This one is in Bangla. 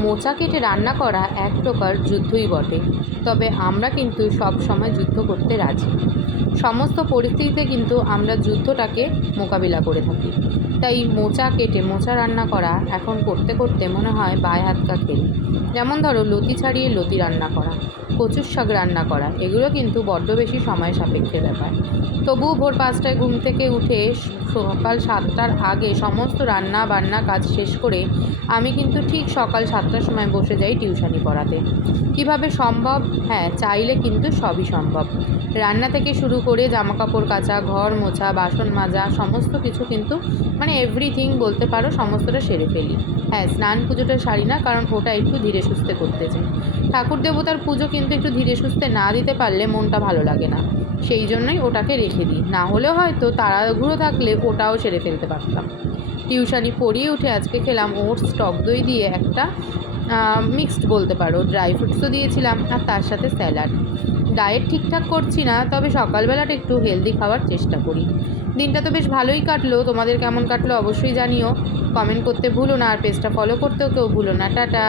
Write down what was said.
মোচা কেটে রান্না করা এক প্রকার যুদ্ধই বটে, তবে আমরা কিন্তু সব সময় যুদ্ধ করতে রাজি। সমস্ত পরিস্থিতিতে কিন্তু আমরা যুদ্ধটাকে মোকাবিলা করে থাকি। তাই মোচা কেটে মোচা রান্না করা এখন করতে করতে মনে হয় বায় হাত কা খেল। যেমন ধরো লতি ছাড়িয়ে লতি রান্না করা, কচুর শাক রান্না করা, এগুলো কিন্তু বড্ড বেশি সময় সাপেক্ষের ব্যাপার। তবুও ভোর 5টায় ঘুম থেকে উঠে সকাল 7টার আগে সমস্ত রান্না বান্না কাজ শেষ করে আমি কিন্তু ঠিক সকাল 7টার সময় বসে যাই টিউশনি পড়াতে। কিভাবে সম্ভব? হ্যাঁ, চাইলে কিন্তু সবই সম্ভব। রান্না থেকে শুরু করে জামাকাপড় কাচা, ঘর মোছা, বাসন মাজা, সমস্ত কিছু কিন্তু এভরিথিং বলতে পারো সমস্তটা সেরে ফেলি। হ্যাঁ, স্নান পুজোটা সারি না, কারণ ওটা একটু ধীরে সুস্থে করতে চাই। ঠাকুর দেবতার পুজো কিন্তু একটু ধীরে সুস্থে না দিতে পারলে মনটা ভালো লাগে না, সেই জন্যই ওটাকে রেখে দিই। না হলে হয়তো তাড়াহুড়ো থাকলে ওটাও সেরে ফেলতে পারতাম। টিউশনি পড়িয়ে উঠে আজকে খেলাম ওটস টক দই দিয়ে একটা মিক্সড বলতে পারো, ড্রাই ফ্রুটসও দিয়েছিলাম আর তার সাথে স্যালাড। ডায়েট ঠিকঠাক করছি না, তবে সকালবেলাটা একটু হেলদি খাওয়ার চেষ্টা করি। দিনটা তো বেশ ভালোই কাটলো। তোমাদের কেমন কাটলো অবশ্যই জানিও, কমেন্ট করতে ভুলো না, আর পেজটা ফলো করতেও কেউ ভুলো না। টাটা।